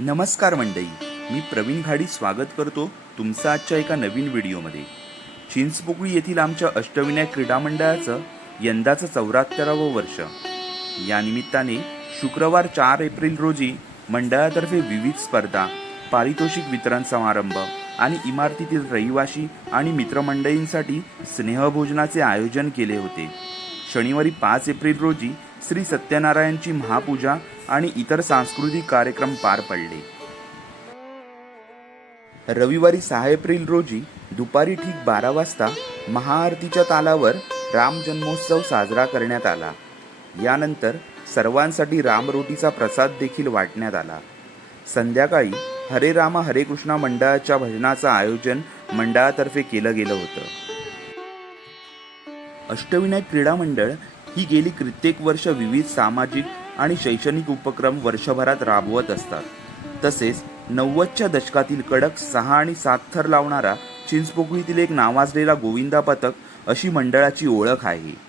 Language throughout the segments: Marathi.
नमस्कार मंडई मी प्रवीण घाडी स्वागत करतो तुमचं आजच्या एका नवीन व्हिडिओमध्ये. चिंचपोकळी येथील आमच्या अष्टविनायक क्रीडा मंडळाचं यंदाचं चौऱ्याहत्तरावं वर्ष. या निमित्ताने शुक्रवार चार एप्रिल रोजी मंडळातर्फे विविध स्पर्धा पारितोषिक वितरण समारंभ आणि इमारतीतील रहिवाशी आणि मित्रमंडळींसाठी स्नेहभोजनाचे आयोजन केले होते. शनिवारी पाच एप्रिल रोजी श्री सत्यनारायणची महापूजा आणि इतर सांस्कृतिक कार्यक्रम पार पडले. रविवारी सहा एप्रिल रोजी दुपारी ठीक बारा वाजता महाआरतीच्या तालावर राम जन्मोत्सव साजरा करण्यात आला. यानंतर सर्वांसाठी रामरोटीचा प्रसाद देखील वाटण्यात आला. संध्याकाळी हरे रामा हरे कृष्णा मंडळाच्या भजनाचं आयोजन मंडळातर्फे केलं गेलं होतं. अष्टविनायक क्रीडा मंडळ ही गेली कित्येक वर्ष विविध सामाजिक आणि शैक्षणिक उपक्रम वर्षभरात राबवत असतात. तसेच नव्वदच्या दशकातील कडक सहा आणि सात थर लावणारा चिंचपोकळीतील एक नावाजलेला गोविंदा पथक अशी मंडळाची ओळख आहे.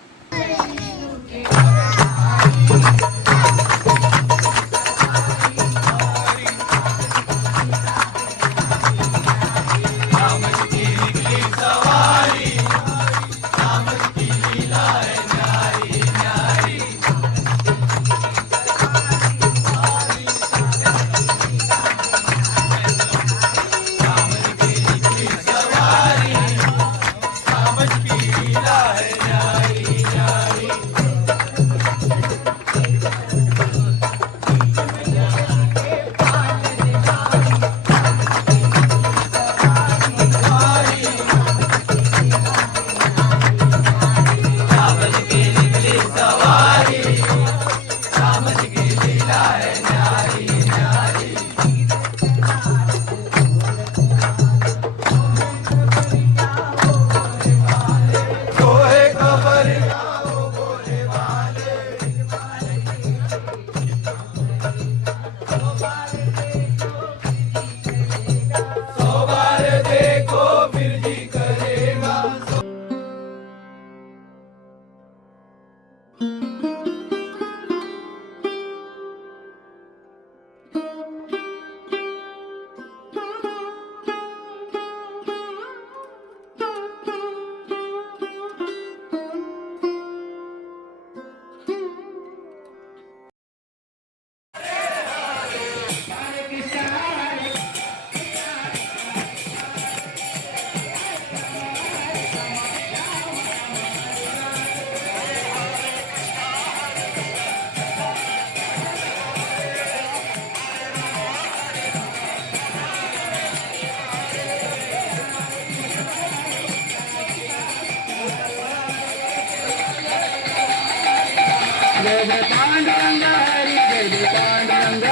ஜெய பாண்டவங்க ஹரி ஜெய பாண்டவங்க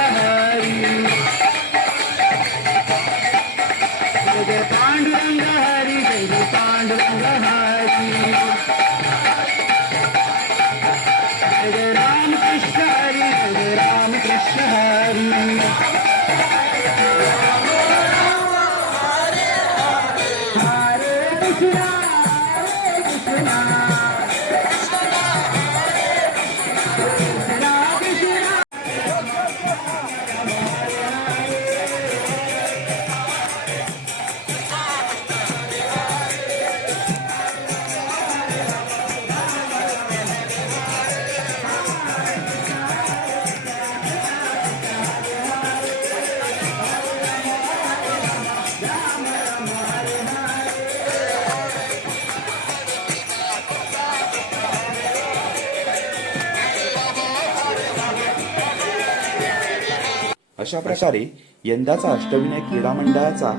अशा प्रकारे यंदाचा अष्टविनायक क्रीडा मंडळाचा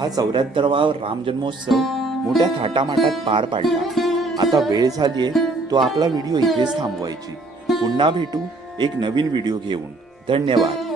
हा चौऱ्याहत्तरवा राम जन्मोत्सव मोठ्या थाटामाटात पार पाडला. आता वेळ झालीये तो आपला व्हिडिओ इथेच थांबवायची. पुन्हा भेटू एक नवीन व्हिडिओ घेऊन. धन्यवाद.